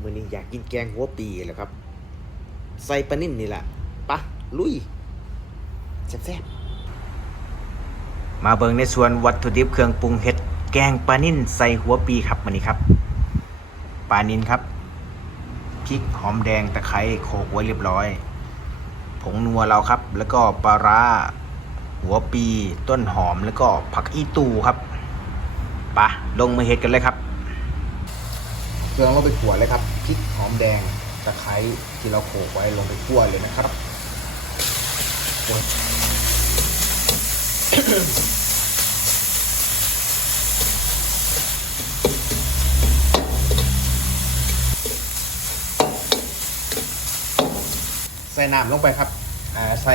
มื้อนี้อยากกินแกงหัวปีแหล้วครับ ใส่ปลานิ่นนี่แหละปะลุยแซ่บๆมาเบิงในส่วนวัตถุดิบเครื่องปรุงเห็ดแกงปลานิ่นใส่หัวปีครับมื้อนี้ครับปลานิ่นครับพริกหอมแดงตะไคร้โขกไว้เรียบร้อย ผงนัวเราครับ แล้วก็ปลาร้าหัวปี ต้นหอมแล้วก็ผักอีตูครับปะลงมือเห็ดกันเลยครับ เครื่องเราไปขัวเลยครับพริกหอมแดงตะไคร้ที่เราโขลกไว้ลงไปคั่วเลยนะครับใส่น้ำลงไปครับใส่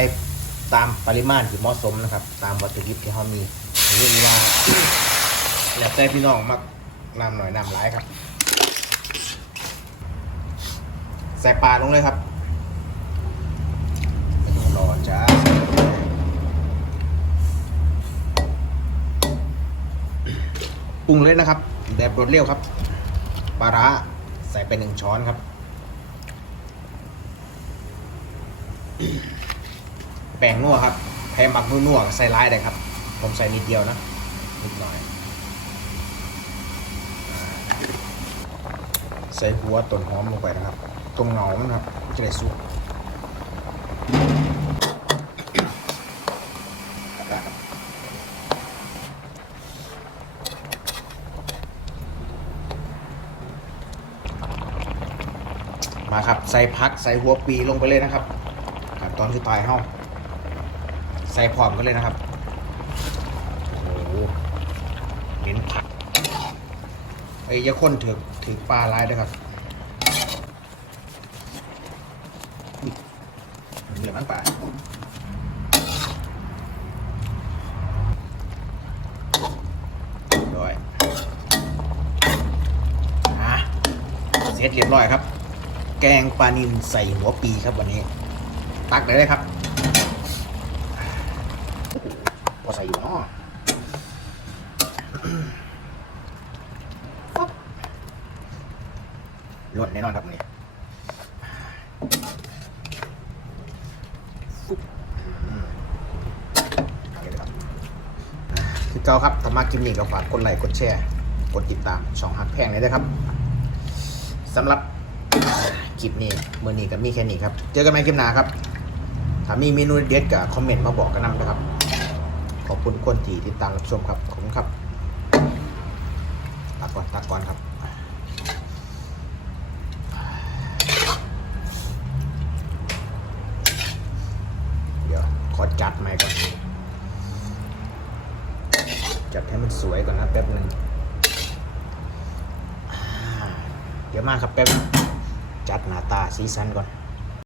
ตามปริมาณที่เหมาะสมนะครับ ตามวัตถุดิบที่เขามีเรียกว่าแล้วแต่พี่น้องมักน้ำหน่อยน้ำร้ายครับ ใส่ปลาลงเลยครับไม่ต้องรอจ้าปรุงเลยนะครับแบบรสเร็วครับปลาร้าใส่ไปหนึ่งช้อนครับ แป้งนัวครับแพ้มักนัวใส่ร้ายได้ครับ ผมใส่นิดเดียวนะนิดหน่อย ใส่หัวต้นหอมลงไปนะครับ ตรงเหงามันครับจะได้สุกมาครับ ใส่พักใส่หัวปีลงไปเลยนะครับขั้นตอนสุดท้ายเฮาใส่พร้อมกันเลยนะครับโอ้โหเน้นผักไอ้ยาข้นถือถือปลาร้ายด้วยครับอุ๊ย เหลือมันปลาด้วยอะเสร็จเรียบร้อยครับ แกงปลานิลใส่หัวปีครับวันนี้ ตักได้เลยครับพอใส่อยู่เนาะรสแน่นอนครับวัน นี้ฟุ๊บอืมเอลครับคือเก่าครับถ้ามาคลิปนี้ก็ฝากกดไลค์กดแชร์ กดติดตามช่องหักแพงเลยนะครับสำหรับคลิปนี้เมื่อนี้ก็มีแค่นี้ครับ เจอกันใหม่คลิปหน้าครับ ถ้ามีเมนูเด็ดก็คอมเมนต์มาบอกกันนำนะครับ ขอบคุณคนที่ติดตามรับชมครับ ขอบคุณครับตักก่อนตักก่อนครับ เดี๋ยว ขอจัดใหม่ก่อน จัดให้มันสวยก่อนนะแป๊บหนึ่งเดี๋ยวมาครับแป๊บจัดหน้าตาสีสันก่อน